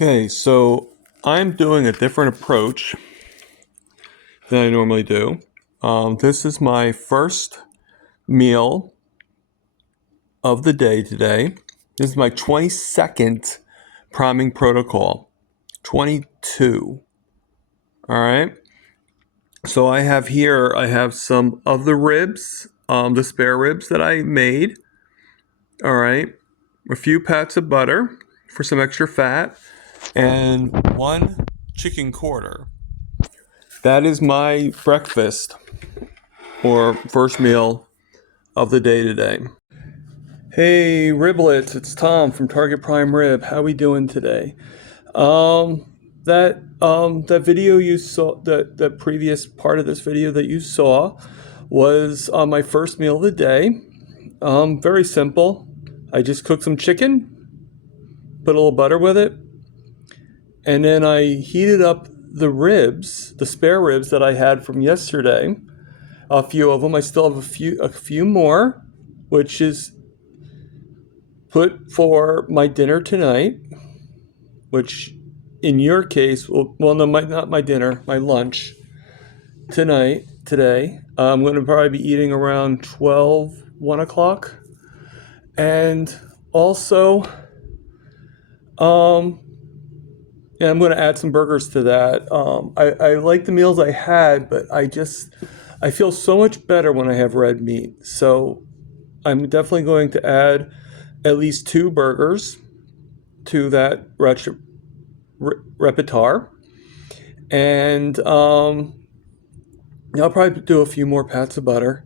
Okay, so I'm doing a different approach than I normally do. This is my first meal of the day today. This is my 22nd priming protocol. 22. All right. So I have some of the ribs, the spare ribs that I made. All right. A few pats of butter for some extra fat, and one chicken quarter. That is my breakfast or first meal of the day today. Hey Riblets, it's Tom from Target Prime Rib. How we doing today? That video you saw, that previous part of this video that you saw was on my first meal of the day. Very simple. I just cooked some chicken, put a little butter with it, and then I heated up the ribs, the spare ribs that I had from yesterday. A few of them. I still have a few more, which is put for my dinner tonight. Which, in your case, well, no, not my dinner, my lunch today. I'm going to probably be eating around 12, 1 o'clock, and also, yeah, I'm going to add some burgers to that. I like the meals I had, but I feel so much better when I have red meat. So I'm definitely going to add at least 2 burgers to that repertoire. And I'll probably do a few more pats of butter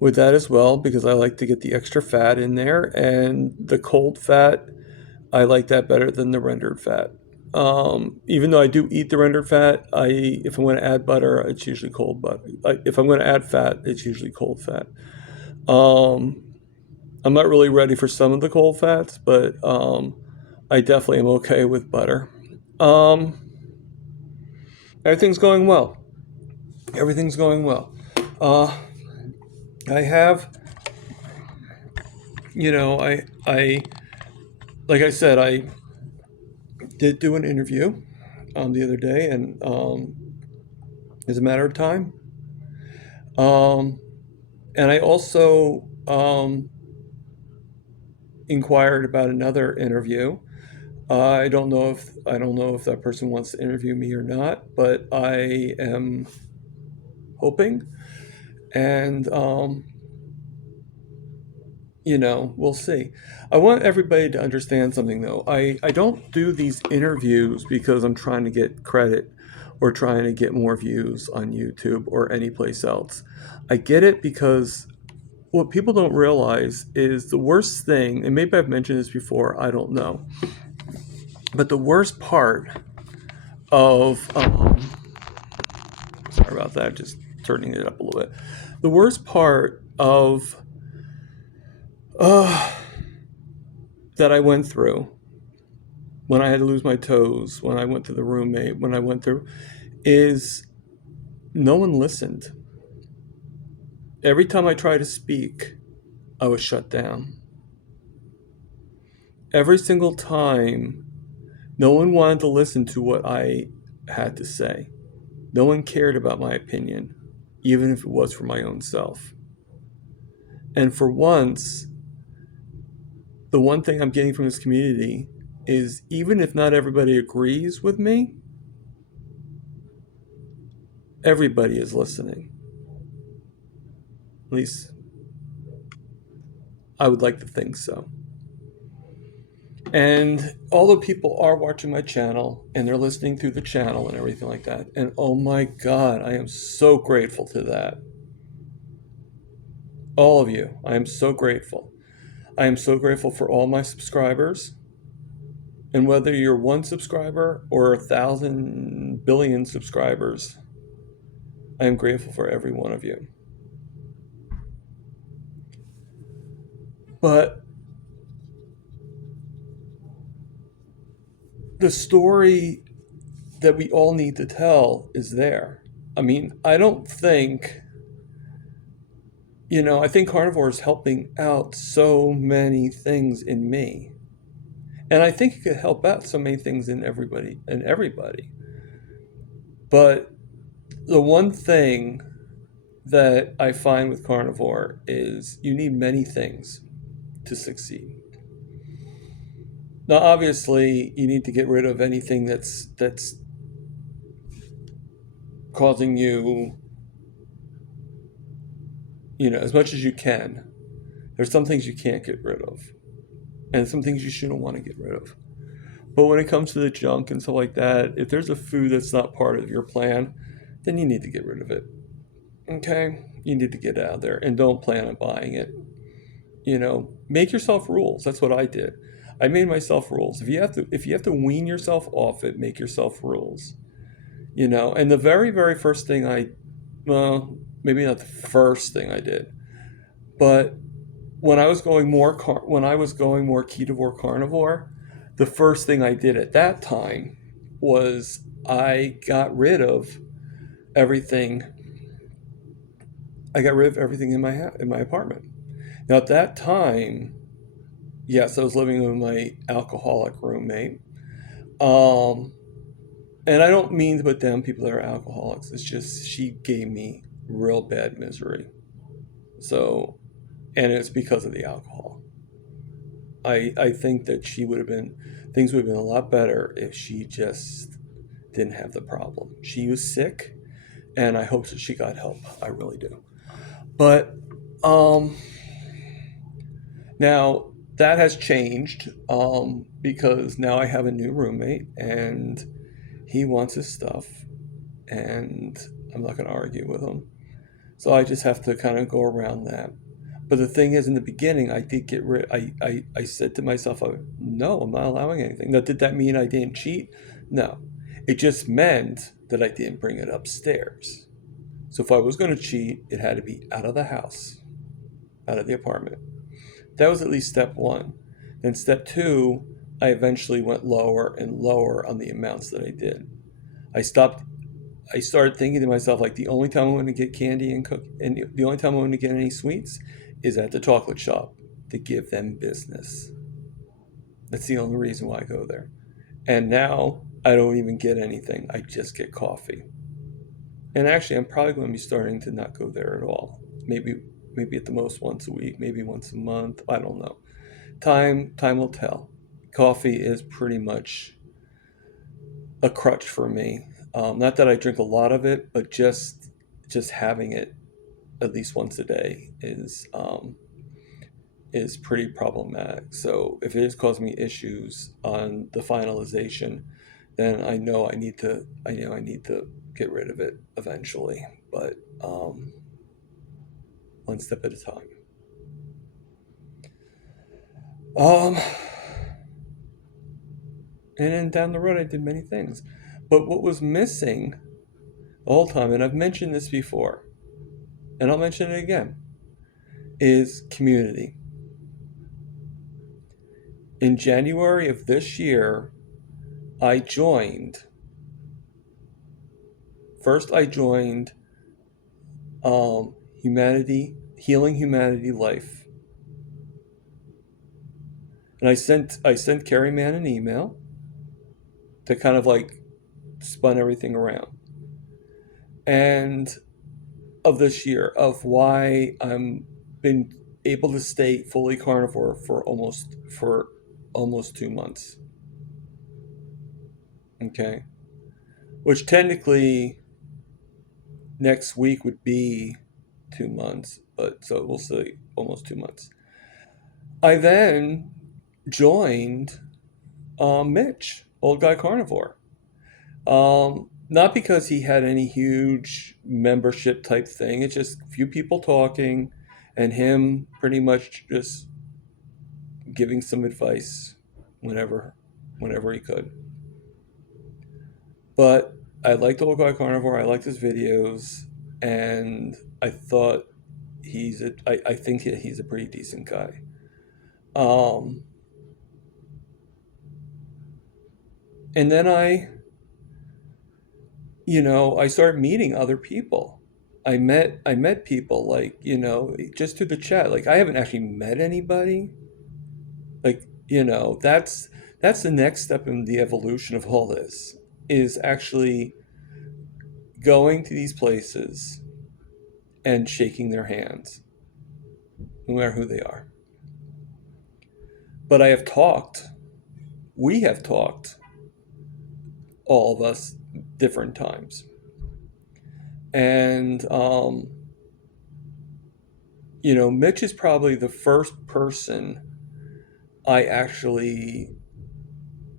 with that as well, because I like to get the extra fat in there. And the cold fat, I like that better than the rendered fat. Even though I do eat the rendered fat, if I'm going to add butter, it's usually cold butter. If I'm going to add fat, it's usually cold fat. I'm not really ready for some of the cold fats, but I definitely am okay with butter. Everything's going well. Everything's going well. I have, I like I said, I did do an interview the other day, and it's a matter of time. And I also inquired about another interview. I don't know if that person wants to interview me or not, but I am hoping, and we'll see. I want everybody to understand something, though. I don't do these interviews because I'm trying to get credit or trying to get more views on YouTube or any place else. I get it because what people don't realize is the worst thing, and maybe I've mentioned this before, I don't know, but the worst part of, sorry about that, just turning it up a little bit. The worst part of that I went through when I had to lose my toes, when I went to the roommate, when I went through, is no one listened. Every time I tried to speak, I was shut down. Every single time, no one wanted to listen to what I had to say. No one cared about my opinion, even if it was for my own self. And for once, the one thing I'm getting from this community is, even if not everybody agrees with me, everybody is listening. At least I would like to think so. And although people are watching my channel and they're listening through the channel and everything like that, and oh my God, I am so grateful to that. All of you, I am so grateful. I am so grateful for all my subscribers. And whether you're 1 subscriber or 1,000 billion subscribers, I am grateful for every one of you. But the story that we all need to tell is there. I mean, I don't think, I think carnivore is helping out so many things in me. And I think it could help out so many things in everybody. But the one thing that I find with carnivore is you need many things to succeed. Now, obviously, you need to get rid of anything that's causing you, as much as you can. There's some things you can't get rid of, and some things you shouldn't want to get rid of. But when it comes to the junk and stuff like that, if there's a food that's not part of your plan, then you need to get rid of it. Okay? You need to get out of there and don't plan on buying it. Make yourself rules. That's what I did. I made myself rules. If you have to wean yourself off it, make yourself rules. And the very, very first thing well, maybe not the first thing I did, but when I was going more ketovore carnivore, the first thing I did at that time was I got rid of everything. I got rid of everything in my apartment. Now at that time, yes, I was living with my alcoholic roommate. Um, and I don't mean to put down people that are alcoholics. It's just she gave me real bad misery. So, and it's because of the alcohol. I think that things would have been a lot better if she just didn't have the problem. She was sick, and I hope that she got help. I really do. But um, now that has changed because now I have a new roommate, and he wants his stuff, and I'm not going to argue with him. So I just have to kind of go around that. But the thing is, in the beginning, I did get rid. I said to myself, "No, I'm not allowing anything." Now, did that mean I didn't cheat? No, it just meant that I didn't bring it upstairs. So if I was going to cheat, it had to be out of the house, out of the apartment. That was at least step one. Then step two, I eventually went lower and lower on the amounts that I did. I stopped. I started thinking to myself, like, the only time I'm going to get candy and the only time I'm going to get any sweets is at the chocolate shop to give them business. That's the only reason why I go there. And now I don't even get anything. I just get coffee. And actually, I'm probably going to be starting to not go there at all. Maybe at the most once a week, maybe once a month. I don't know. Time will tell. Coffee is pretty much a crutch for me. Not that I drink a lot of it, but just having it at least once a day is pretty problematic. So if it is causing me issues on the finalization, then I know I need to get rid of it eventually. But one step at a time. Um, and then down the road, I did many things. But what was missing the whole time, and I've mentioned this before, and I'll mention it again, is community. In January of this year, I joined. First, I joined Humanity Healing Humanity Life, and I sent Carrie Mann an email to kind of like spun everything around, and of this year of why I'm been able to stay fully carnivore for almost 2 months. Okay, which technically next week would be 2 months, but so we'll say almost 2 months. I then joined Mitch, Old Guy Carnivore. Not because he had any huge membership type thing. It's just a few people talking, and him pretty much just giving some advice whenever, whenever he could. But I liked Old Guy Carnivore. I liked his videos, and I thought I think he's a pretty decent guy. Um, and then I started meeting other people. I met people like, just through the chat. Like I haven't actually met anybody. Like, that's That's the next step in the evolution of all this, is actually going to these places and shaking their hands, no matter who they are. But we have talked, all of us, different times. And, Mitch is probably the first person I actually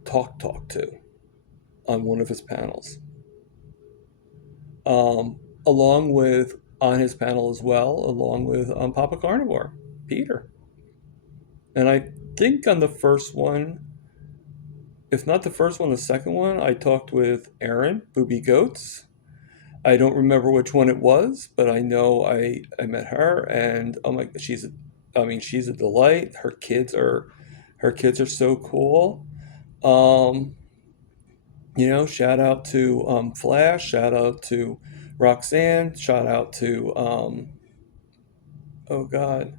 talk to on one of his panels. Along with, on his panel as well, along with Papa Carnivore, Peter. And I think on the first one, if not the first one, the second one, I talked with Erin, Booby Goats. I don't remember which one it was, but I know I met her, and oh my, she's a delight. Her kids are so cool. Um, Shout out to Flash, shout out to Roxanne, shout out to oh God,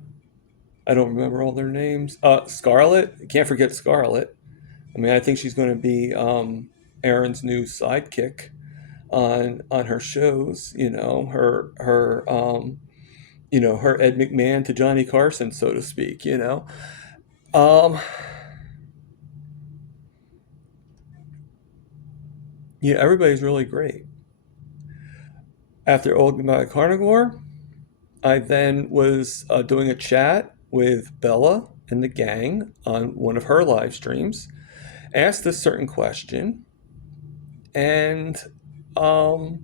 I don't remember all their names. Scarlett, can't forget Scarlett. I mean, I think she's going to be Erin's new sidekick on her shows. Her Ed McMahon to Johnny Carson, so to speak. Um, everybody's really great. After Old Goodbye Carnivore, I then was doing a chat with Bella and the gang on one of her live streams, asked a certain question, and um,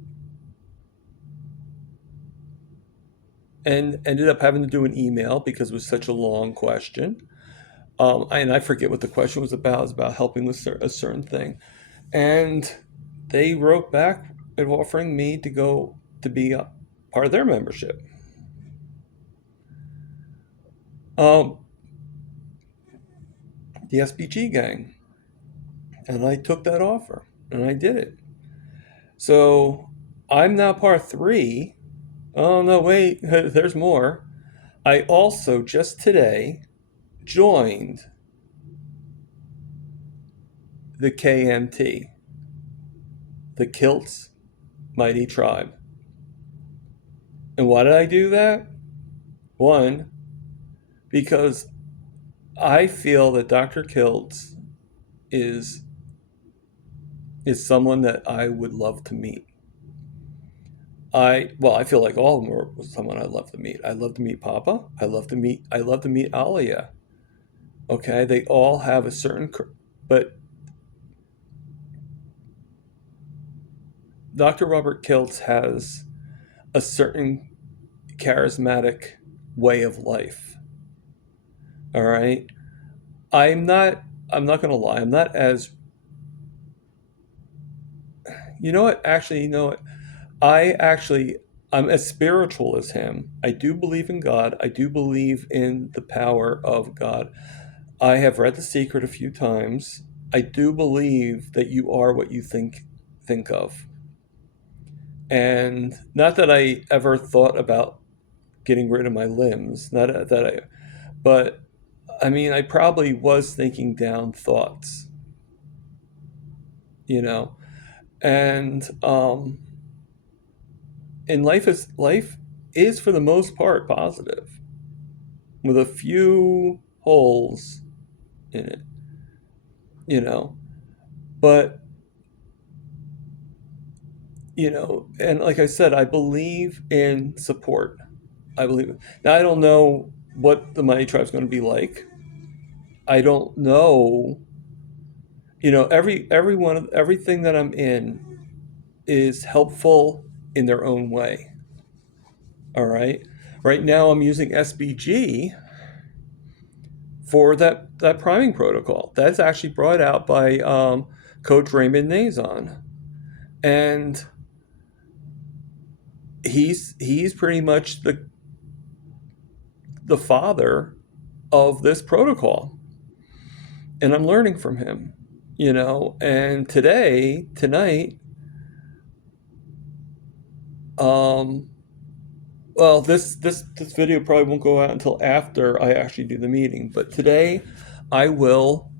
and ended up having to do an email because it was such a long question. And I forget what the question was about. It was about helping with a certain thing, and they wrote back and offering me to go to be a part of their membership. Um, the SBG gang, and I took that offer and I did it. So I'm now part 3. Oh no, wait, there's more. I also just today joined the KMT, the Kilts Mighty Tribe. And why did I do that? One, because I feel that Dr. Kilts is someone that I would love to meet. I feel like all of them are someone I'd love to meet. I'd love to meet Papa. I love to meet Alia. Okay, they all have a certain, but Dr. Robert Kilts has a certain charismatic way of life. All right, I'm not going to lie. I'm not as, you know what? Actually, you know what? I'm as spiritual as him. I do believe in God. I do believe in the power of God. I have read The Secret a few times. I do believe that you are what you think of. And not that I ever thought about getting rid of my limbs, not that but I mean, I probably was thinking down thoughts, you know, and and life is for the most part positive, with a few holes in it, you know, but and like I said, I believe in support. I believe. Now I don't know what the Mighty Tribe is going to be like. I don't know. Everything that I'm in is helpful in their own way. All right. Right now, I'm using SBG for that priming protocol. That's actually brought out by Coach Raymond Nazon, and he's pretty much the father of this protocol, and I'm learning from him. And tonight, well, this video probably won't go out until after I actually do the meeting. But today, I will.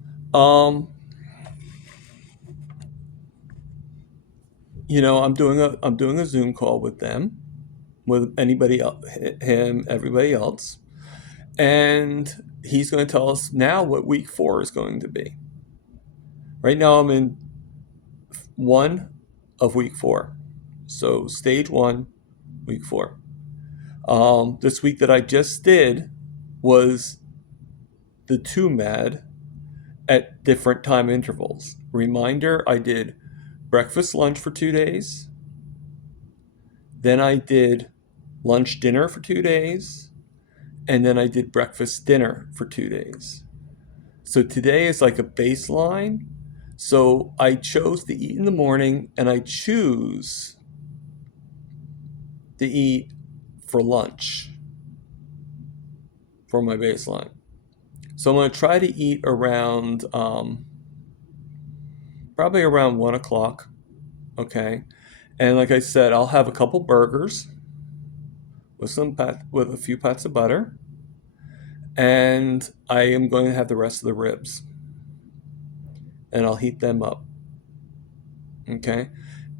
I'm doing a Zoom call with them, with anybody else, him, everybody else, and he's going to tell us now what week 4 is going to be. Right now, I'm in one of week 4, so stage 1, week 4. This week that I just did was the 2 MAD at different time intervals. Reminder, I did breakfast, lunch for 2 days. Then I did lunch, dinner for 2 days. And then I did breakfast, dinner for 2 days. So today is like a baseline. So I chose to eat in the morning, and I choose to eat for lunch for my baseline. So I'm going to try to eat around probably around 1 o'clock. Okay. And like I said, I'll have a couple burgers with with a few pats of butter, and I am going to have the rest of the ribs, and I'll heat them up. Okay.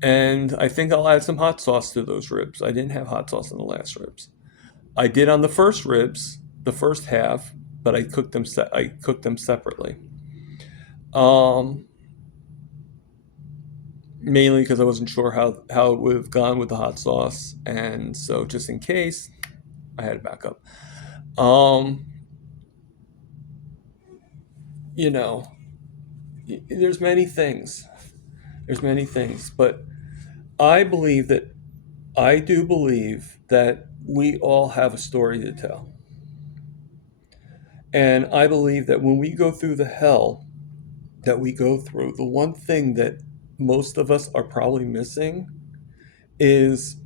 And I think I'll add some hot sauce to those ribs. I didn't have hot sauce on the last ribs. I did on the first ribs, the first half, but I cooked them separately. Um, Mainly because I wasn't sure how it would have gone with the hot sauce, and so just in case, I had a backup. Um, you know, there's many things. There's many things, but I believe that I do believe that we all have a story to tell. And I believe that when we go through the hell that we go through, the one thing that most of us are probably missing is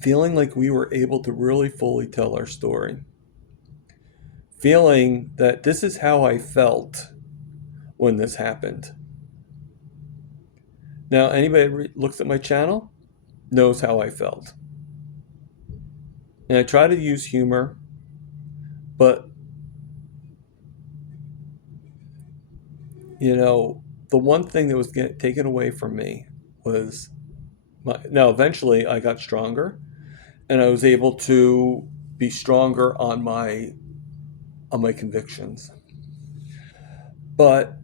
feeling like we were able to really fully tell our story. Feeling that this is how I felt when this happened. Now, anybody looks at my channel knows how I felt. And I try to use humor, but the one thing that was taken away from me was now eventually I got stronger, and I was able to be stronger on my convictions. But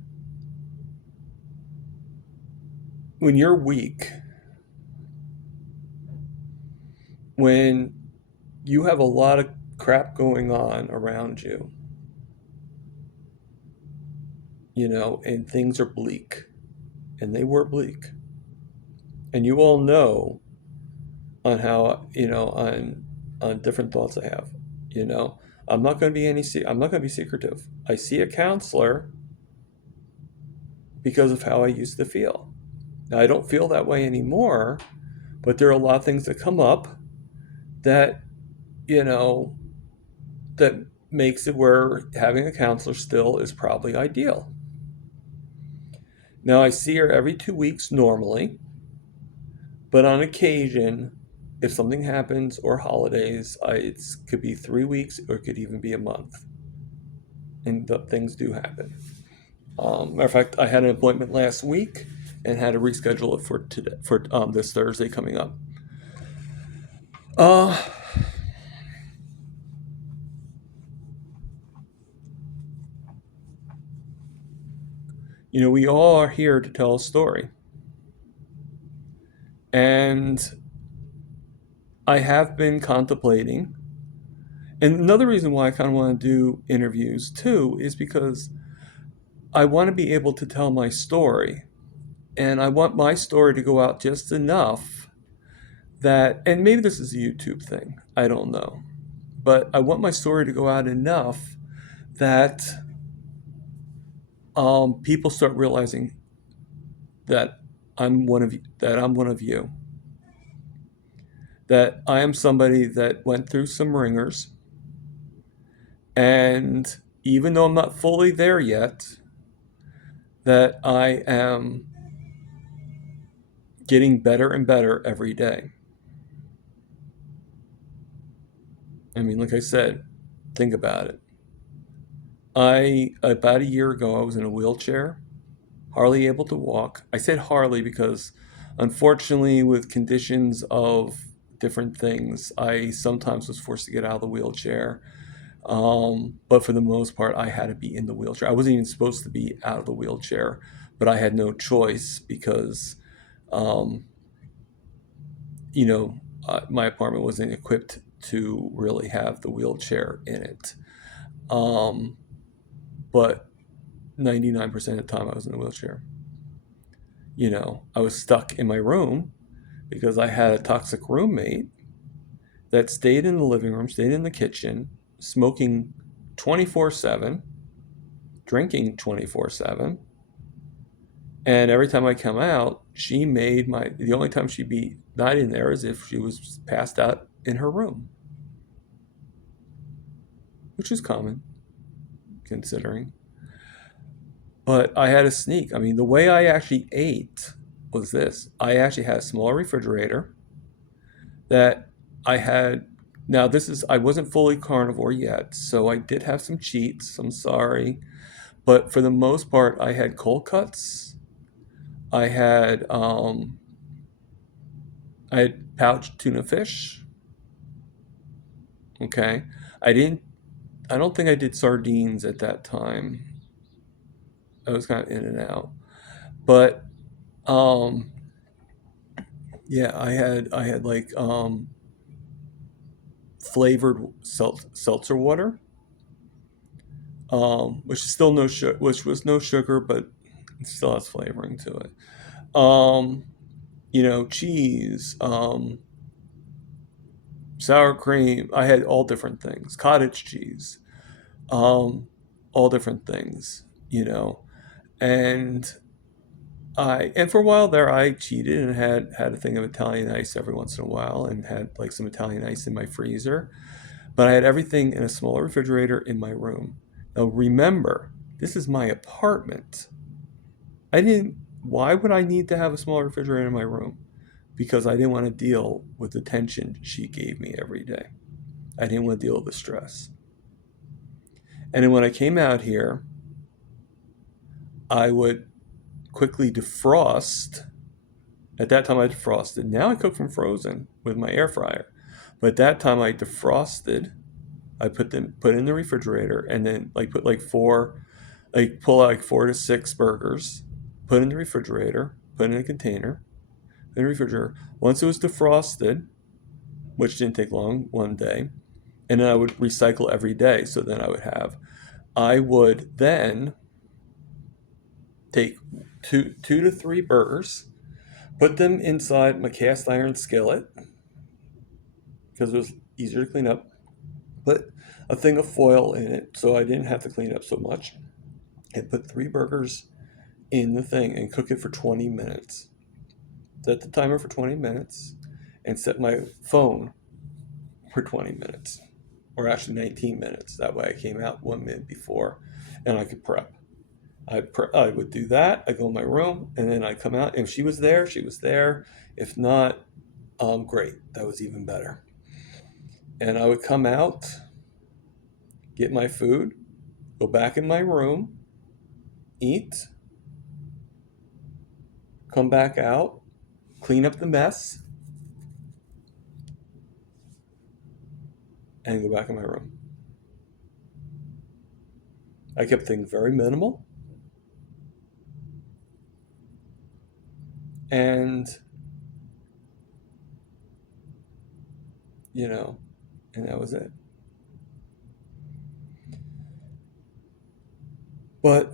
when you're weak, when you have a lot of crap going on around you, and things are bleak, and they were bleak, and you all know on how on different thoughts I have. I'm not going to be I'm not going to be secretive. I see a counselor because of how I used to feel. Now, I don't feel that way anymore, but there are a lot of things that come up that you know that makes it where having a counselor still is probably ideal. Now, I see her every 2 weeks normally, but on occasion, if something happens or holidays, it could be 3 weeks or it could even be a month. And things do happen. Matter of fact, I had an appointment last week and had to reschedule it for today, for this Thursday coming up. We all are here to tell a story. And I have been contemplating, and another reason why I kind of want to do interviews too is because I want to be able to tell my story, and I want my story to go out just enough that, and maybe this is a YouTube thing, I don't know, but I want my story to go out enough that people start realizing that I'm one of you, that I am somebody that went through some ringers, and even though I'm not fully there yet, that I am getting better and better every day. I mean, like I said, think about it. About a year ago, I was in a wheelchair, hardly able to walk. I said hardly because Unfortunately, with conditions of different things, I sometimes was forced to get out of the wheelchair. But for the most part, I had to be in the wheelchair. I wasn't even supposed to be out of the wheelchair, but I had no choice because, um, you know, my apartment wasn't equipped to really have the wheelchair in it. Um, but 99% of the time, I was in a wheelchair. I was stuck in my room because I had a toxic roommate that stayed in the living room, stayed in the kitchen, smoking 24/7, drinking 24/7. And every time I come out, the only time she'd be not in there is if she was passed out in her room, which is common considering. But I had a sneak. I mean, the way I actually ate was this: I actually had a small refrigerator that I had. Now, I wasn't fully carnivore yet, so I did have some cheats. I'm sorry. But for the most part, I had cold cuts. I had, um, I had pouch tuna fish. Okay. I didn't, I don't think I did sardines at that time. I was kind of in and out. But, um, yeah, I had like, flavored seltzer water, which was no sugar, but it still has flavoring to it. Um, cheese, sour cream. I had all different things, cottage cheese, um, all different things, and and for a while there, I cheated and had a thing of Italian ice every once in a while, and had like some Italian ice in my freezer. But I had everything in a small refrigerator in my room. Now remember, this is my apartment. I didn't. Why would I need to have a small refrigerator in my room? Because I didn't want to deal with the tension she gave me every day. I didn't want to deal with the stress. And then when I came out here, I would quickly defrost. At that time, I defrosted. Now I cook from frozen with my air fryer. But at that time, I defrosted. I put in the refrigerator, and then put pull out like 4 to 6 burgers, put in the refrigerator, put in a container, in the refrigerator. Once it was defrosted, which didn't take long, one day, and then I would recycle every day. So then I would then take two to three burgers, put them inside my cast iron skillet because it was easier to clean up. Put a thing of foil in it so I didn't have to clean up so much. And put 3 burgers in the thing and cook it for 20 minutes. Set the timer for 20 minutes and set my phone for 20 minutes, or actually 19 minutes. That way I came out 1 minute before and I could prep. I would do that. I go in my room and then I come out. If she was there, she was there. If not, great. That was even better. And I would come out, get my food, go back in my room, eat, come back out, clean up the mess, and go back in my room. I kept things very minimal. And, and that was it. But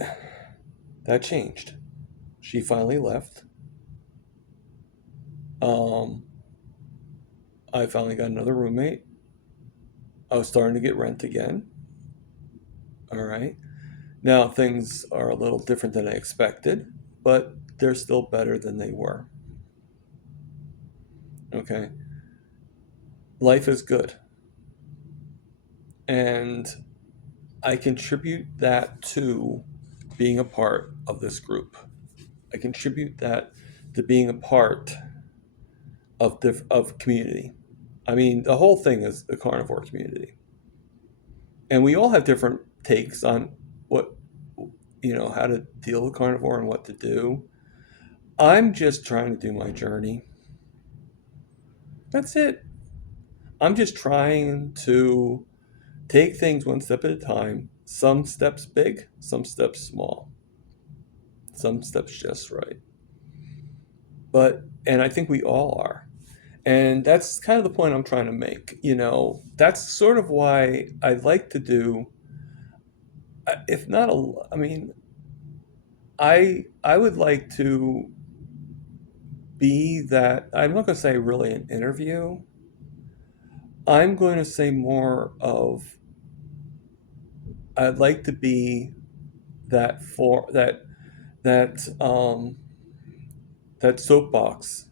that changed. She finally left. Um, I finally got another roommate. I was starting to get rent again. All right. Now things are a little different than I expected, but they're still better than they were. Okay. Life is good. And I contribute that to being a part of this group. I contribute that to being a part of community. I mean, the whole thing is the carnivore community. And we all have different takes on what, how to deal with carnivore and what to do. I'm just trying to do my journey. That's it. I'm just trying to take things one step at a time. Some steps big, some steps small, some steps just right. And I think we all are. And that's kind of the point I'm trying to make. That's sort of why I like to do, if not I mean, I would like to be that, I'm not going to say really an interview. I'm going to say more of, I'd like to be that for that that soapbox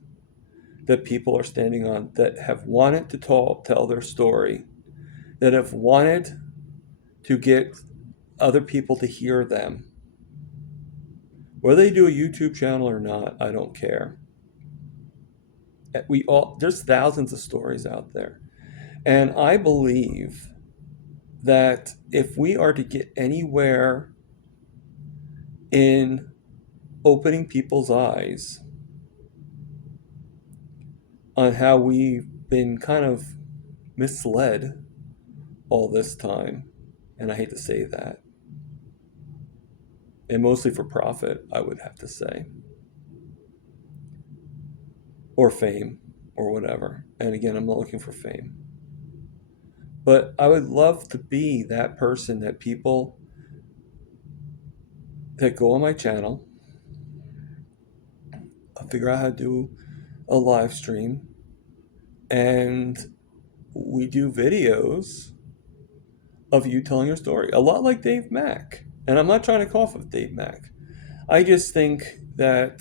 that people are standing on, that have wanted to tell their story, that have wanted to get other people to hear them. Whether they do a YouTube channel or not, I don't care. There's thousands of stories out there. And I believe that if we are to get anywhere in opening people's eyes on how we've been kind of misled all this time, and I hate to say that, and mostly for profit, I would have to say, or fame, or whatever. And again, I'm not looking for fame. But I would love to be that person that people that go on my channel, figure out how to do a live stream, and we do videos of you telling your story. A lot like Dave Mack. And I'm not trying to cough with Dave Mack. I just think that,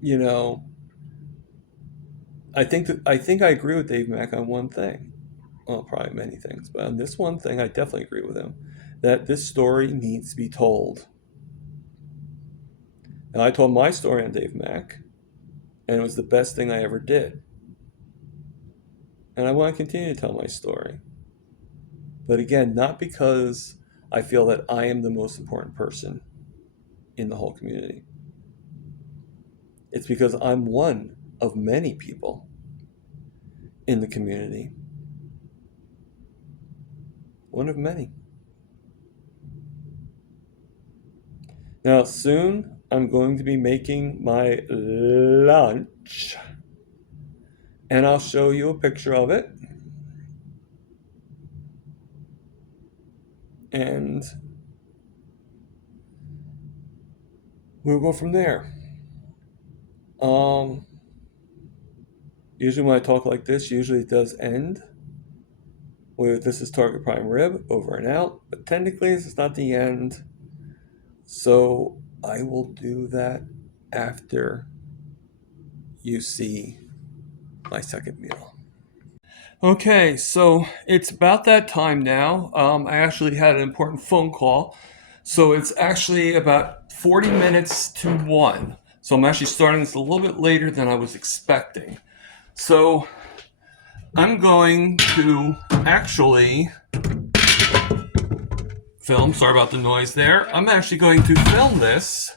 you know, I think I agree with Dave Mack on one thing. Well, probably many things, but on this one thing, I definitely agree with him, that this story needs to be told. And I told my story on Dave Mack, and it was the best thing I ever did. And I want to continue to tell my story. But again, not because I feel that I am the most important person in the whole community. It's because I'm one of many people in the community. One of many. Now, soon I'm going to be making my lunch, and I'll show you a picture of it. And we'll go from there. Usually when I talk like this, usually it does end with "this is Target Prime Rib, over and out." But technically, this is not the end. So I will do that after you see my second meal. Okay, so it's about that time now. I actually had an important phone call. So it's actually about 40 minutes to 1. So I'm actually starting this a little bit later than I was expecting. So I'm going to actually film. Sorry about the noise there. I'm actually going to film this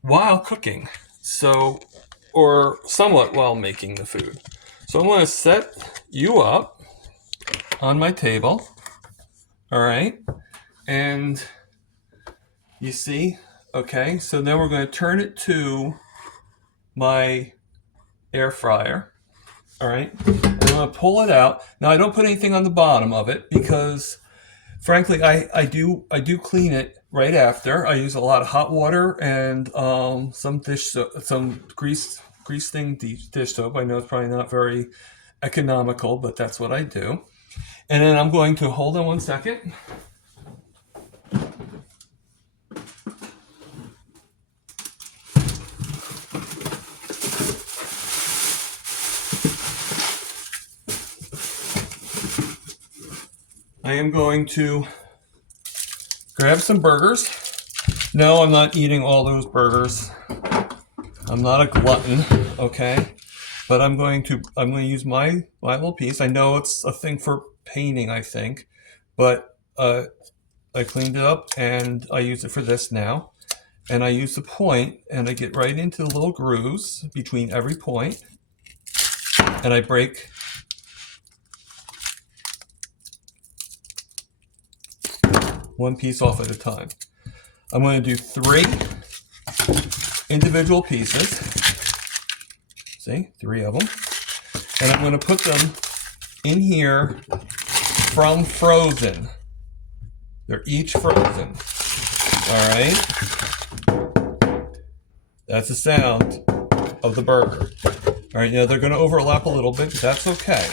while cooking. So, or somewhat while making the food. So I'm going to set you up on my table. All right. And you see, okay, so then we're going to turn it to my air fryer. All right. I'm going to pull it out. Now I don't put anything on the bottom of it because frankly, I do clean it right after. I use a lot of hot water and some grease thing dish soap. I know it's probably not very economical, but that's what I do. And then I'm going to hold on one second. I am going to grab some burgers. No, I'm not eating all those burgers. I'm not a glutton, okay? But I'm going to use my little piece. I know it's a thing for painting, I think, but I cleaned it up and I use it for this now. And I use the point and I get right into the little grooves between every point. And I break one piece off at a time. I'm going to do 3 individual pieces. See, 3 of them. And I'm going to put them in here from frozen. They're each frozen. All right. That's the sound of the burger. All right, now they're going to overlap a little bit, but that's okay.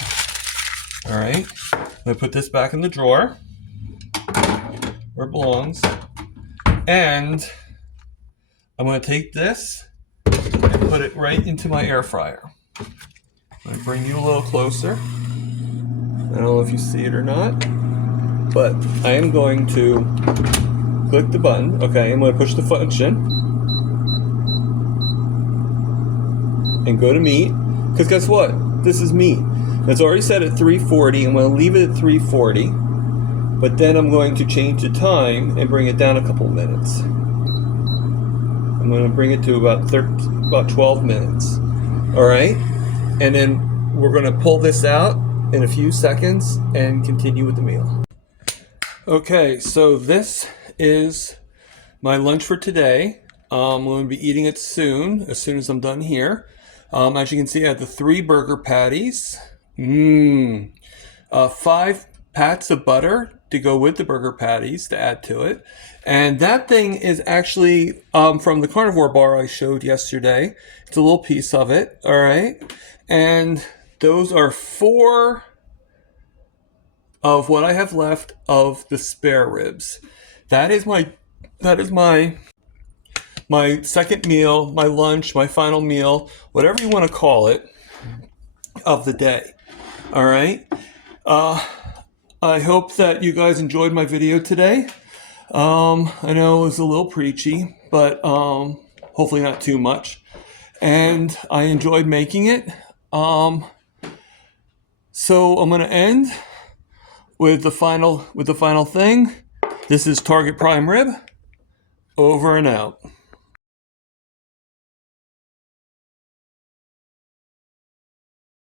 All right. I'm going to put this back in the drawer where it belongs. And I'm going to take this and put it right into my air fryer. I'm going to bring you a little closer. I don't know if you see it or not, but I am going to click the button. Okay, I'm going to push the function and go to meat. Because guess what? This is meat. It's already set at 340. I'm going to leave it at 340. But then I'm going to change the time and bring it down a couple minutes. I'm going to bring it to about 12 minutes. All right? And then we're going to pull this out in a few seconds and continue with the meal. Okay, so this is my lunch for today. I'm going to be eating it soon as I'm done here. As you can see, I have the 3 burger patties. 5 pats of butter to go with the burger patties to add to it. And that thing is actually from the carnivore bar I showed yesterday. It's a little piece of it, all right? And those are 4 of what I have left of the spare ribs. That is my second meal, my lunch, my final meal, whatever you want to call it, of the day. All right? I hope that you guys enjoyed my video today. I know it was a little preachy, but hopefully not too much. And I enjoyed making it. So I'm going to end with the final thing. This is Target Prime Rib. Over and out.